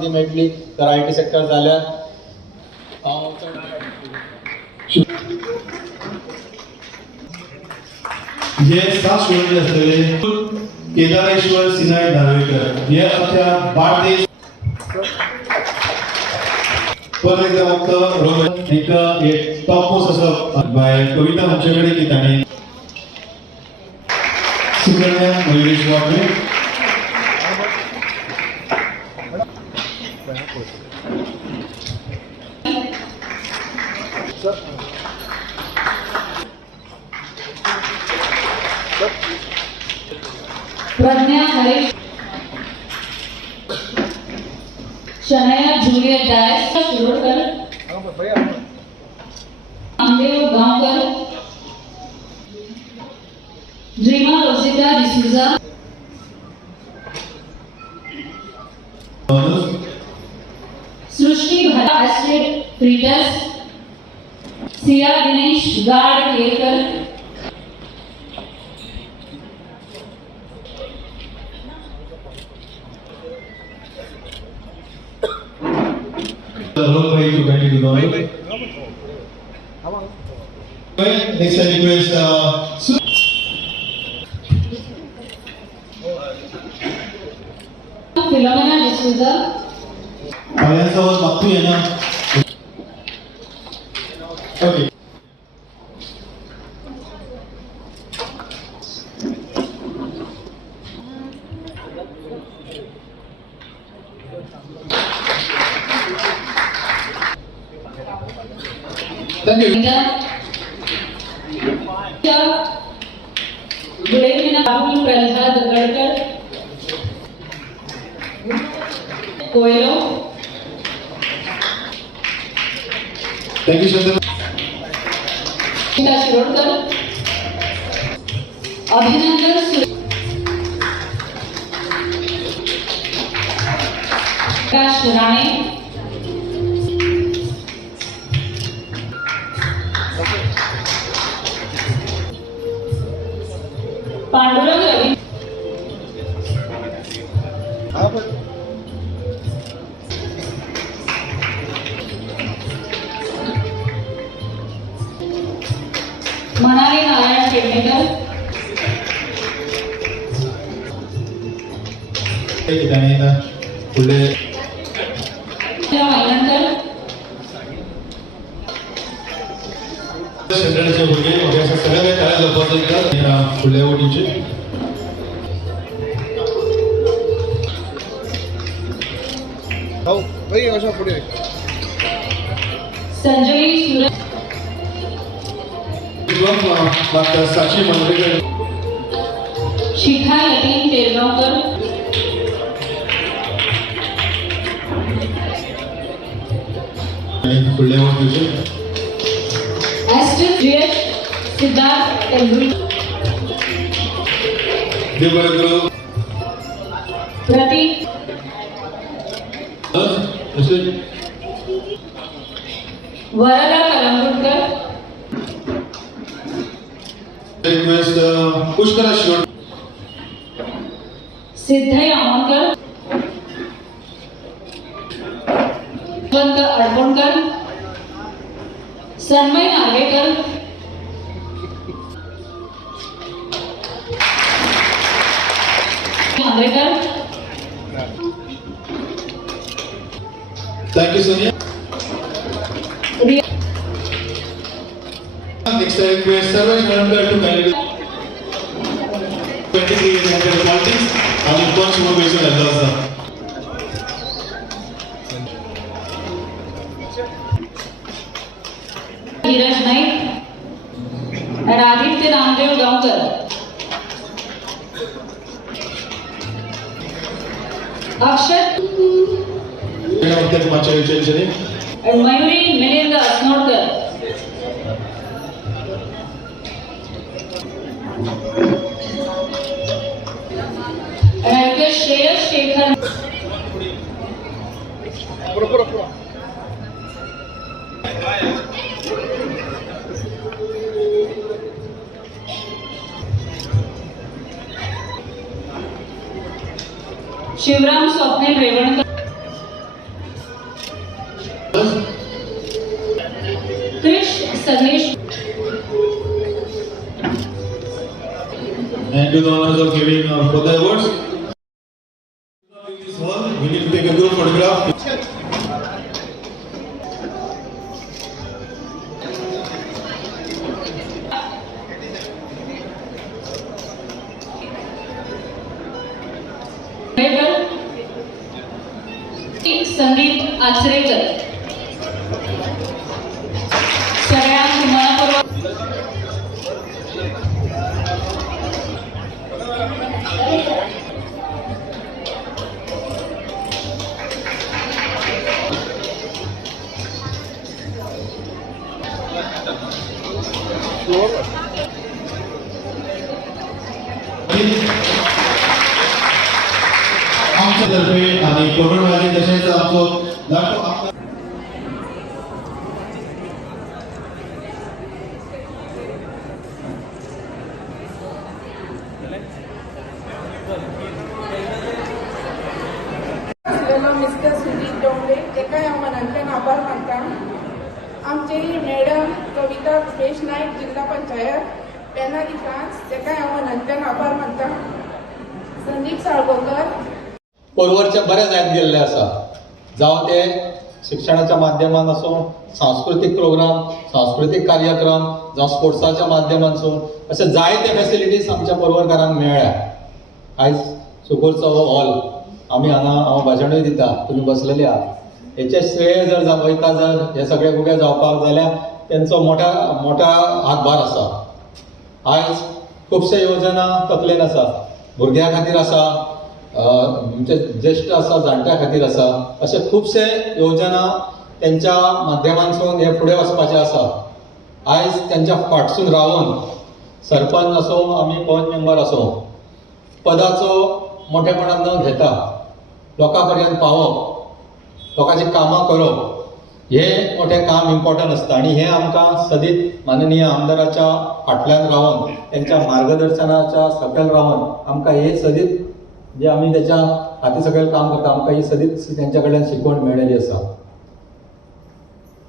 संधी मेळटली तर IT सेक्टर जाल्यार जे 7 स्टुडंट आसतले केदारेश्वर सिनाय नार्वेकर हे आमच्या बार्देश पण एकदा फक्त एक टॉप पोस्ट आसा बाय कविता आमचे कडेन की ताणें सुकन्या मयुरेश वाघे प्रज्ञा हरीश शनया जूलियट दास शिरोडकर नामदेव गांवकर ड्रीमा रोजिता डिसूजा सृष्टि भरा एस्टेट फ्रीडस सिया दिनेश गार्ड Kerkar Hello, way to get into the next I request Philomena D'Souza पायांसोबत मागतोय ना ओके थैंक यू गुलेरिना Rahul Prahlad Gadkar Coelho thank you sir Shirodkar अभिनंदन प्रकाश राणे पांडुरंग रवी मनाली नारायण पेडणेकर पुढे वायगणकर शेंदळेचे भुरगे वगैरे सगळ्या काय लपवतात फुले ओढीचे संजय सुरज डॉक्टर साक्षी मंडलेकर शिखा यतीन तेरगावकर फुले ओढीचे एस्टर जयेश सिद्धार्थ तेंदुलकर देवगुरु प्रतीक वरदा कलंगुटकर रिक्वेस्ट पुष्करा शिरोड सिद्धय Amonkar Yashwant Adkonkar Sanmay Narvekar Ambekar thank you Sonia next request Sarvesh member to candidate 23 years into the politics and in much more vision as well. Dheeraj Naik and Aditya Ramdev Gaonkar Akshat and Mayuri Milind Asnodkar and Shreyas Shekhar Shivram Swapnil Revankar and do the honors of giving further awards. In this hall, we need to take a group photograph. Sandeep Achrekar सगळ्यांना मनपूर्वक आमच्यातर्फे आणि कोरोनावादी तसेच आमचं लाखो असलेलो mister Sudeep Dongre एका मनांतल्यान आभार मानता. आमची मॅडम कविता रुपेश नायक जिल्हा पंचायत पेना डिफान्स तेका हांव मनांतल्यान आभार मानता. संदीप साळगांवकर पोरवरचे बरे जायत गेल्ले आसा, जावं ते शिक्षणाच्या माध्यमान आसूं, सांस्कृतीक प्रोग्राम, सांस्कृतीक कार्यक्रम जावं स्पोर्ट्साच्या माध्यमांसून अशे जायते फॅसिलिटीज आमच्या पोरवरकारांक मेळ्ळ्या. आयज सुकूरचो हो हॉल आमी हांगा हांव भाशणूय दिता, तुमी बसलेले आहात. हेचे श्रेय जर वयता जर हे सगळे उबे जावपाक जाल्यार तेंचो मोठा हातभार आसा. आयज खुबशे योजना तकलेन आसा, भुरग्यां खातीर आसा, म्हणजे ज्येष्ठ आसा, जाणट्या खातीर आसा, अशे खुबशे योजना तेंच्या माध्यमांसून हे फुडें वचपाचे आसा. आयज तेंच्या फाटसून रावन सरपंच आसूं, आमी पंच मेंबर आसूं, पदाचो मोठेपणान न घेता लोकां पर्यंत पावप, लोकांची कामां करप, हे मोठें काम इम्पॉर्टंट आसता. आनी हें आमकां सदीत माननीय आमदाराच्या फाटल्यान रावन तेंच्या मार्गदर्शनाच्या सकयल रावन आमकां हे सदीत जे आमी तेच्या हाती सकयल काम करता आमकां ही सदीत तेंच्या कडल्यान शिकवण मेळिल्ली आसा.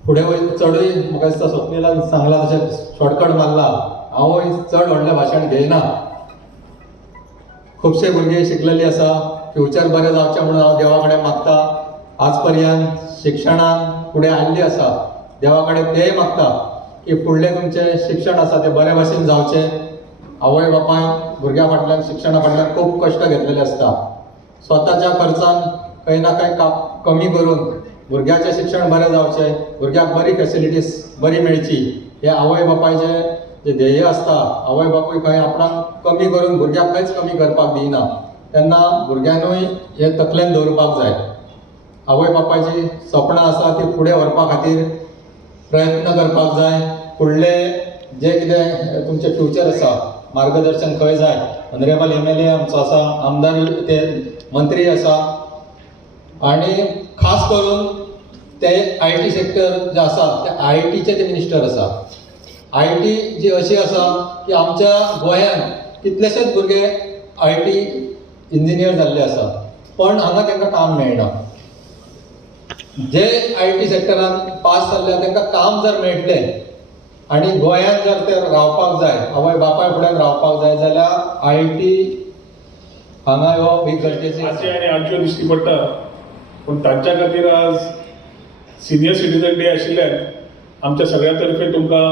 फुडें चडूय म्हाका दिसता स्वप्नीलान सांगलां तशें शॉर्टकट मारला, हांवूय चड व्हडलें भाशण घेयना. खुबशे भुरगे शिकलेले आसा, फ्युचर बरें जावचें म्हणून हांव देवा कडेन मागता. आज पर्यंत शिक्षणान फुडें आयिल्ली आसा, देवा कडेन तेय मागता की फुडलें तुमचें शिक्षण आसा तें बरे भाशेन जावचें. आवय बापाय भुरग्या फाटल्यान शिक्षणा फाटल्यान खूब कश्ट घेतलेले आसता. स्वताच्या खर्चान खंय ना खंय कमी करून भुरग्याचें शिक्षण बरें जावचें, भुरग्याक बरी फॅसिलिटीज बरी मेळची, हे आवय बापायचें जे ध्येय आसता. आवय बापूय खंय आपणाक कमी करून भुरग्याक खंयच कमी करपाक दिना, तेन्ना भुरग्यांनूय हे तकलेन दवरपाक जाय. आवय बापायची सपनां आसा ती फुडें व्हरपा खातीर प्रयत्न करपाक जाय. फुडले जे कितें तुमचें फ्युचर आसा, मार्गदर्शन खंय जाय, ऑनरेबल MLA आमचो आसा, आमदार ते मंत्री आसा, आनी खास करून ते IT सेक्टर जे आसा ते ITचे ते मिनिस्टर आसा. IT जी अशी आसा की आमच्या गोंयांत कितलेशेच भुरगे IT इंजिनियर जाल्ले आसा, पण हांगा तांकां काम मेळना. जे IT सेक्टरान पास जाल्ले तांकां काम जर मेळटलें आनी गोंयांत जर ते रावपाक जाय, आवय बापाय फुड्यान रावपाक जाय जाल्यार IT हांगा येवप ही गरजेची आजी आनी आज्यो दिश्टी पडटा. पूण तांच्या खातीर आज सिनियर सिटीजन डे आशिल्ल्यान आमच्या सगळ्यां तर्फे तुमकां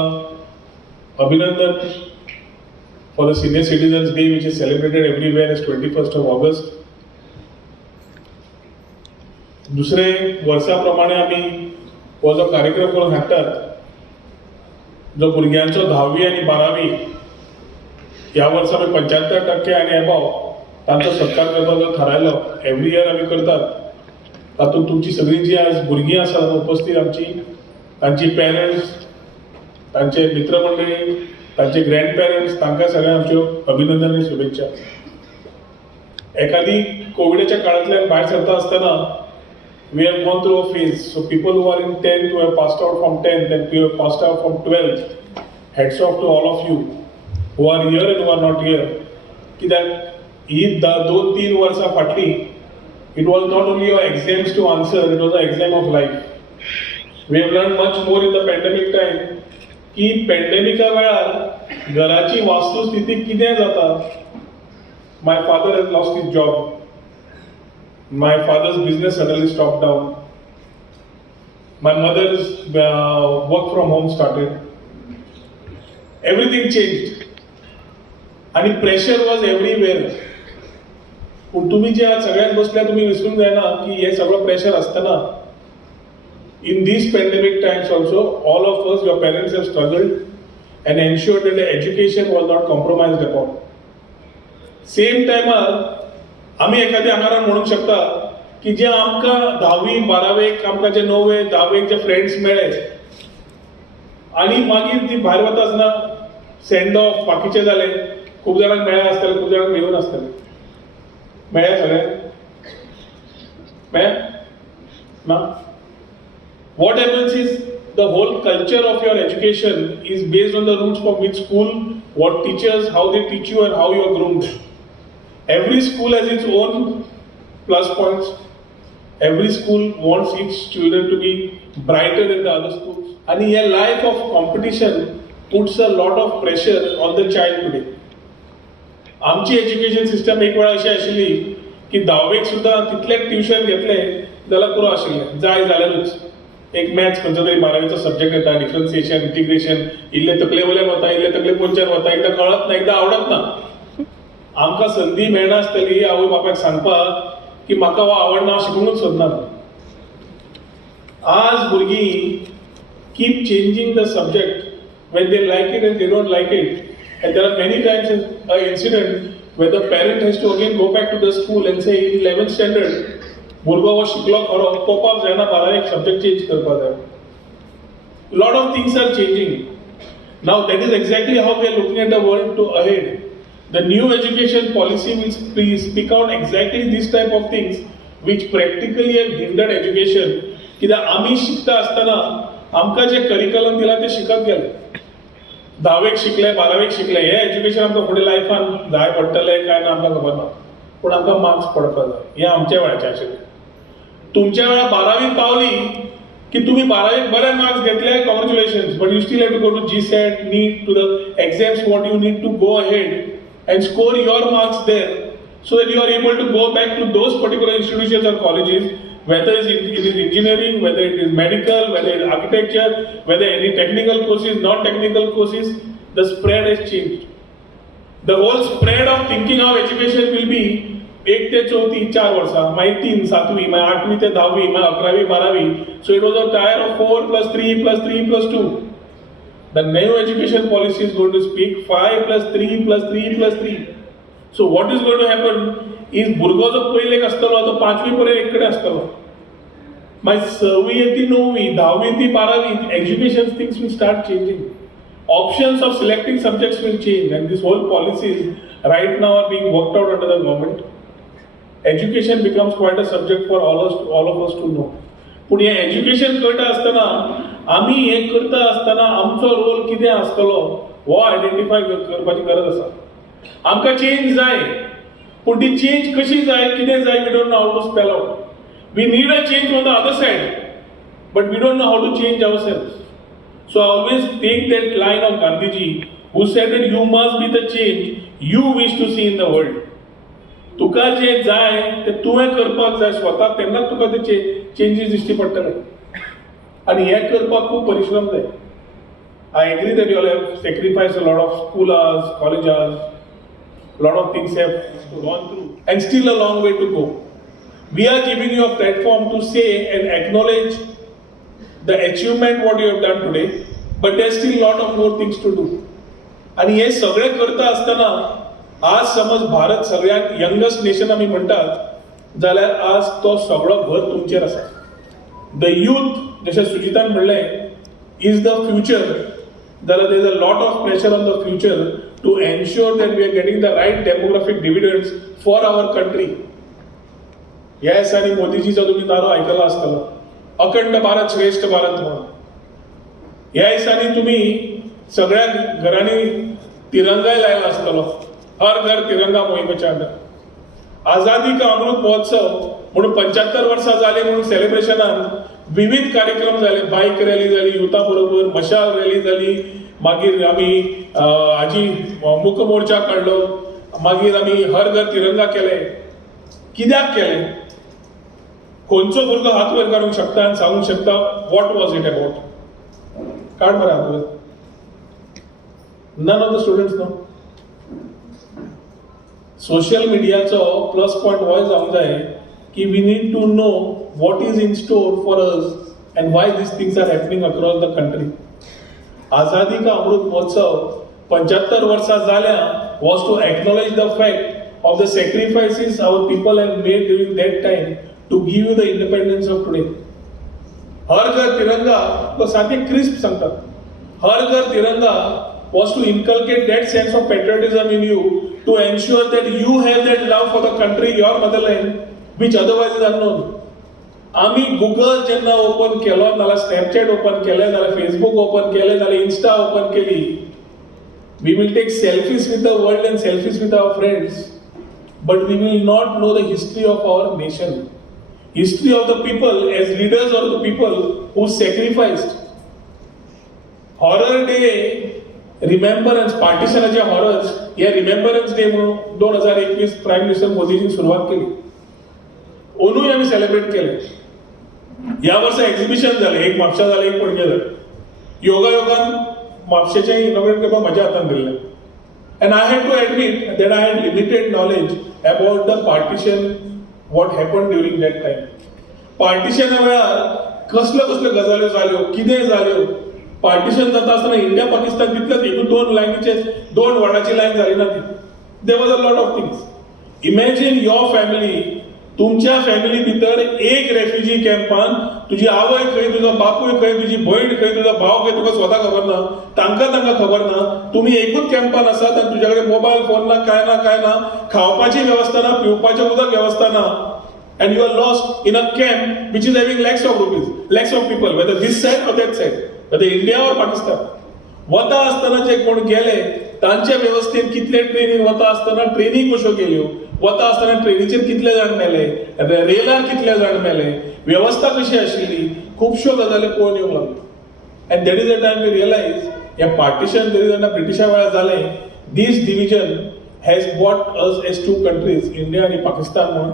अभिनंदन for the senior citizens day which is celebrated everywhere as 21st of August. दुसरे वर्सा प्रमाणे आमी हो जो कार्यक्रम करून हाडटात, जो भुरग्यांचो 10वी आनी 12वी ह्या वर्सा आमी 75% आनी एबाव तांचो सत्कार करपाचो थारायलो. एवरी इयर आमी करतात. तातूंत तुमची सगळीं जी आज भुरगीं आसात उपस्थित आमची, तांची पेरंट्स, तांचे मित्रमंडळी, तांचे ग्रँड पेरंट्स, तांकां सगळ्यांक आमच्यो अभिनंदन आनी शुभेच्छा. एखादी कोविडाच्या काळांतल्यान भायर सरता आसतना we have gone through a phase. So people who are in 10th, who have passed out from 10th and who have passed out from 12th, heads off to all of you who are here and who are not here. कित्याक ही 2-3 वर्सां फाटली, it was not only your exams to answer, it was an exam of life. We have learned much more in the pandemic time की पॅन्डेमिका वेळार घराची वास्तुस्थिती कितें जाता my father has lost his job. My father's business suddenly stopped down. My mother's work from home started. Everything changed. आणि pressure was everywhere. पण तुम्ही जे आज सगळ्यात बसल्या तुम्ही विसरून जायना की हे सगळं प्रेशर असताना in these pandemic times also all of us, your parents have struggled and ensured that the education was not compromised upon. Same time आम्ही एखाद्या आंगारान म्हणूंक शकता की जे आमकां 10वी 12वेक आमकां जे 9वे 10वेक जे फ्रेंड्स मेळ्ळे आणि मागीर ती भायर वता आसतना सेंड ऑफ बाकीचे जाले. खूब जाणांक मेळ्ळे आसतले, खूब जाणांक मेळून आसतले. मेळ्ळे सगळ्यांक? मेळ्ळे ना? What happens is the whole culture of your education is based on the roots from which school, what teachers, how they teach you and how you are groomed. Every school has its own plus points. Every school wants its children to be brighter than the other schools. And a life of competition puts a lot of pressure on the child today. आमची education system एक वेळ अशी आशिल्ली की 10वेक सुद्दां तितलेच tuition घेतले जाल्यार पुरो आशिल्लें. जाय जाल्यारूच एक मॅथ्स खंयचो तरी 12वेचो सब्जेक्ट येता, डिफरन्सिएशन, इंटिग्रेशन, इल्ले तकले वयल्यान वता, इल्ले तकले पोंच्यान वता, एकदां कळत ना, एकदां आवडत ना. आमकां संदी मेळनासतली आवय बापायक सांगपाक की म्हाका हो आवडना, हांव शिकूंकूच सोदना. आज भुरगीं keep changing the subject when they like it and they don't like it. And there are many times an incident where the parent has to again go back to the school and say in 11th standard भुरगो हो शिकलो खरो, पोवपाक जायना, 12वेक subject change करपाक जाय. Lot of things are changing. Now that is exactly how we are looking at the world to ahead. The new education policy will speak out exactly this type of things which practically have hindered education. कित्याक आमी शिकता आसतना आमकां जे curriculum दिला ते शिकत गेले. 10वेक शिकले, 12वेक शिकले, हे एज्युकेशन आमकां फुडें लायफान जाय पडटलें काय ना आमकां खबर ना. पूण आमकां मार्क्स पडपाक जाय. हें आमच्या वेळाचें आशिल्लें. तुमच्या वेळा 12वीक पावली की तुम्ही 12वीक बरे मार्क्स घेतले, congratulations, but you still have to go to GSET, NEET, to the exams what you need to go ahead and score your marks there so that you are able to go back to those particular institutions or colleges, whether it is engineering, whether it is medical, whether it is architecture, whether any technical courses, non-technical courses. The spread has changed. The whole spread of thinking of education will be 1 ते 4 4 वर्सां, मागीर 3 7वी, मागीर 8वी ते 10वी, मागीर 11वी 12वी. So it was a tier of 4 plus 3 plus 3 plus 2. The new education policy is going to speak 5 plus 3 plus 3 plus 3. So what is going to happen is भुरगो जो पयलेक आसतलो तो 5वी पर्यंत एक कडेन आसतलो. मागीर 6वी ते 9वी, 10वी ते 12वी, education things will start changing. Options of selecting subjects will change, and this whole policies right now are being worked out under the government. Education becomes quite a subject for all of us to know. पूण हे education करता आसतना आमी हें करता आसतना आमचो role कितें आसतलो हो आयडेंटिफाय करपाची गरज आसा. आमकां चेंज जाय, पूण ती चेंज कशी जाय, कितें जाय, we don't know how to spell out. We need a change on the other side, but we don't know how to change ourselves. So I always take that line of Gandhiji, who said that you must be the change you wish to see in the world. तुका जे जाय ते तुवें करपाक जाय स्वताक, तेन्नाच तुका ते changes दिश्टी पडटले. आनी हें करपाक खूब परिश्रम जाय. I agree that you all have sacrificed a lot of school hours, college hours, a lot of things have gone through, and still a long way to go. We are giving you a platform to say and acknowledge the achievement what you have done today, but there's still a lot of more things to do. आणि हे सगळें करता आसतना आज समज भारत सगळ्यात youngest nation आमी म्हणटात जाल्यार आज तो सगळो भर तुमचेर आसा. द यूथ, जशें सुजितान म्हणलें, इज द फ्युचर. जाल्यार there is a lot of pressure on the future to ensure that we are getting the right demographic dividends for our country. ह्या दिसांनी मोदीजीचो तुमी नारो आयकलो आसतलो, अखंड भारत श्रेष्ठ भारत म्हणून. ह्या दिसांनी तुमी सगळ्या घरांनी तिरंगाय लायला आसतलो, हर घर तिरंगा मोहिमेच्या अंडर. आझादी का अमृत महोत्सव म्हणून 75 वर्सां जाली म्हणून सेलिब्रेशनान विविध कार्यक्रम जाले. बायक रॅली जाली युथा बरोबर, मशाल रॅली जाली, मागीर आमी हाजी मूक मोर्चा काडलो, मागीर आमी हर घर तिरंगा केले. कित्याक केले? खंयचो भुरगो हात वयर काडूंक शकता आनी सांगूंक शकता वॉट वॉज इट अबाउट? काड मरे हात वयर. None of the students know. Social मिडियाचो प्लस पॉइंट हो जावंक जाय की we need to know what is in store for us and why these things are happening across the country. Azadi Ka Amrit महोत्सव 75 वर्सां जाल्या was to acknowledge the fact of the sacrifices our people have made during that time to give you the independence of today. हर घर तिरंगा तो साथी crisp सांगतात. हर घर तिरंगा was to inculcate that sense of patriotism in you to ensure that you have that love for the country, your motherland, which otherwise is unknown. आम्ही Google जेन्ना open केलो नाल्यार स्नॅपचॅट ओपन केले नाल्यार फेसबुक ओपन केले नाल्यार Insta open केली, we will take selfies with the world and selfies with our friends, but we will not know the history of our nation, history of the people as leaders of the people who sacrificed. Horror day remembrance, पार्टिशनाचे horrors हे remembrance day म्हणून 2021 prime minister मोदींनी सुरवात केली. ओनूय आम्ही celebrate केले. या वर्सा एक्झिबिशन झाले, एक म्हापशा झाले, एक पणजे झाले. योगायोगान म्हापशेचे इनॉग्रेट करपाक म्हज्या हातान दिल्ले. And I had to admit that I had limited knowledge about the partition, what happen during that time. पार्टिशना वेळार कसल्यो कसल्यो गजाल्यो जाल्यो, कितें जाल्यो. पार्टिशन जाता आसतना इंडिया पाकिस्तान तितलेच एकूच 2 लायनीचे 2 वर्डाची लायन जाली ना ती. There was a lot of things. Imagine your family, तुमच्या फॅमिली भितर एक रेफ्युजी कॅम्पान तुझी आवय खंय, तुजो बापूय खंय, तुजी भयण खंय, तुजो भाव खंय, तुका स्वता खबर ना, तांकां खबर ना. तुम्ही एकूच कॅम्पान आसात आनी तुज्या कडेन मोबायल फोन ना, काय ना, खावपाची वेवस्था ना, पिवपाचें उदक वेवस्था ना, and you are lost in a camp which is having lakhs of rupees, lakhs of people, whether this side or that side, whether India or Pakistan. वता आसतना जे कोण गेले तांच्या वेवस्थेन कितले ट्रेनीन वता आसतना ट्रेनी कश्यो केल्यो, वता आसतना ट्रेनीचेर कितले जाण मेले, रेलार कितले जाण मेले, वेवस्था कशी आशिल्ली, खुबश्यो गजाली पळोवन येवंक लागल्यो. And that is the time we realise हे पार्टिशन जरी जेन्ना ब्रिटिशा वेळार जालें, this division has bought us as 2 countries, India आणि पाकिस्तान म्हणून.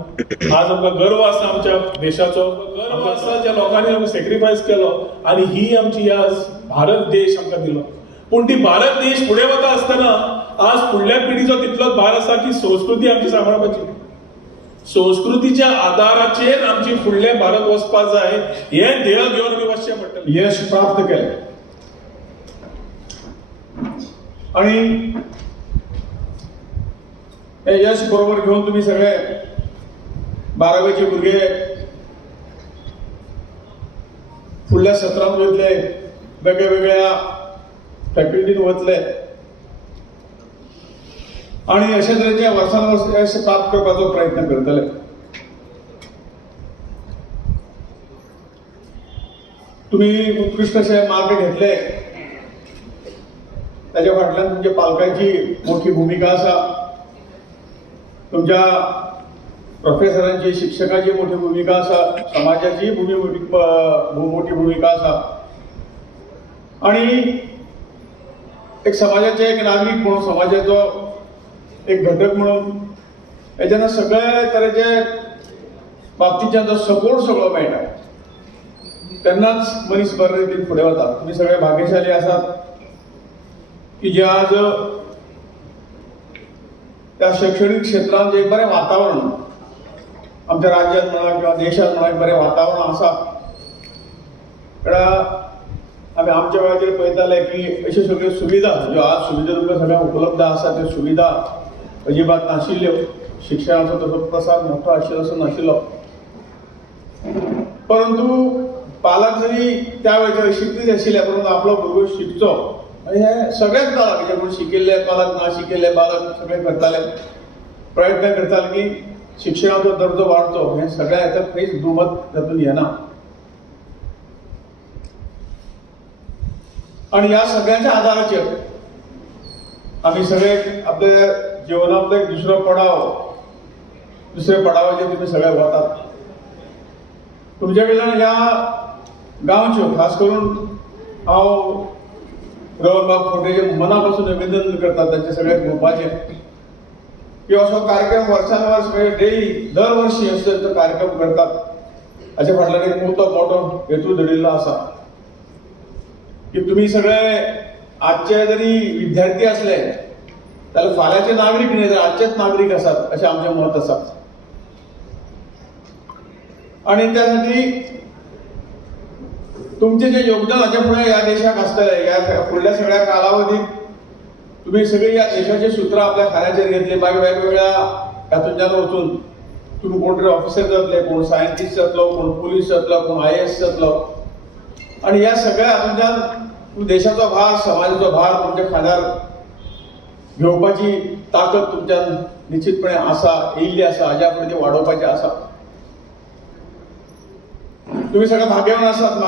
आज आमकां गर्व आसा आमच्या देशाचो, गर्व आसा ज्या लोकांनी आमकां सॅक्रिफायस केलो आणि ही आमची आज भारत देश आमकां दिलो. पूण ती भारत देश फुडें वता आसतना आज फुडल्या पिढीचो तितलोच भार आसा की संस्कृती आमची सांबाळपाची. संस्कृतीच्या आदाराचेर आमची फुडले भारत वचपाक जाय, हे ध्येय घेवन आमी वचचें पडटलें. यश प्राप्त केले आणि हे यश बरोबर घेऊन तुम्ही सगळे 12वीचे भुरगे फुडल्या सत्रांत वयतले, वेगळ्या फॅकल्टीन वतले आणि अशा तरेचे वर्सान वर्स यश प्राप्त करपाचो प्रयत्न करतले. तुम्ही उत्कृष्ट असे मार्क घेतले, त्याच्या फाटल्यान तुमच्या पालकांची मोठी भूमिका आसा, तुमच्या प्रोफेसरांची, शिक्षकांची मोठी भूमिका आसा, समाजाची मोठी भूमिका आसा. आणि एक समाजाचे एक नागरिक म्हणून, समाजाचो एक घटक म्हणून हेच्यानं सगळे तरेचे बाबतींच्यान सपोर्ट सगळो मेळटा, तेन्नाच मनीस बरे रितीन फुडें वता. तुम्ही सगळे भाग्यशाली आसात की जे आज त्या शैक्षणिक क्षेत्रांत जे बरें वातावरण आमच्या राज्यांत म्हणा किंवा देशांत म्हणा एक बरें वातावरण आसा. आमी आमच्या वेळाचेर पळयताले की अश्यो सगळ्यो सुविधा ज्यो आज सुविधा तुमकां सगळ्यांक उपलब्ध आसा त्यो सुविधा अजिबात नाशिल्ल्यो. शिक्षणाचो तसो प्रसार मोठो आशिल्लो असो नाशिल्लो. परंतु पालक जरी त्या वेळाचेर शिकलीच आशिल्ले, परंतु आपलो भुरगो शिकचो हे सगळेच पालक, जे कोण शिकिल्ले पालक, ना शिकिल्ले पालक सगळे करताले, प्रयत्न करताले की शिक्षणाचो दर्जो वाडचो. हे सगळ्या हाच्यात खंयच दुमत तातूंत येना. आणि ह्या सगळ्यांच्या आदाराचेर आम्ही सगळे आपल्या जीवनातलो एक दुसरे पडावाचेर तुम्ही सगळे वतात. तुमच्या कडल्यान ह्या गांवच्यो, खास करून हांव रवळबाग फोंडेचे मना पासून अभिनंदन करता तांचे सगळे ग्रुपाचे. की असो कार्यक्रम वर्षानुवर्ष म्हणजे डेली दरवर्षी असो तो कार्यक्रम करतात हाचे फाटल्यान एक मोठो हेतू दडिल्लो आसा की तुम्ही सगळे आजचे जरी विद्यार्थी असले जाल्यार फाल्यांचे नागरीक न्ही तर आजचेच नागरीक आसात अशें आमचें मत आसा आणि त्यासाठी तुमचे जे योगदान हाचे फुडें ह्या देशाक आसतलें ह्या फुडल्या सगळ्या कालावधीत तुम्ही सगळी ह्या देशाची सुत्रां आपल्या खाऱ्याचेर घेतली मागीर वेगवेगळ्या हातूंतल्यान वचून तुम्ही कोण तरी ऑफिसर जातले कोण सायंटिस्ट जातलो कोण पुलीस जातलो कोण IAS जातलो आणि ह्या सगळ्या हातूंतल्यान देशाचो भार समाजाचो भार तुमच्या खांद्यार घेवपाची ताकद तुमच्यान निश्चितपणे आसा येयल्ली आसा हाज्या फुडें ती वाडोवपाची आसा तुम्ही सगळे भाग्यवान आसात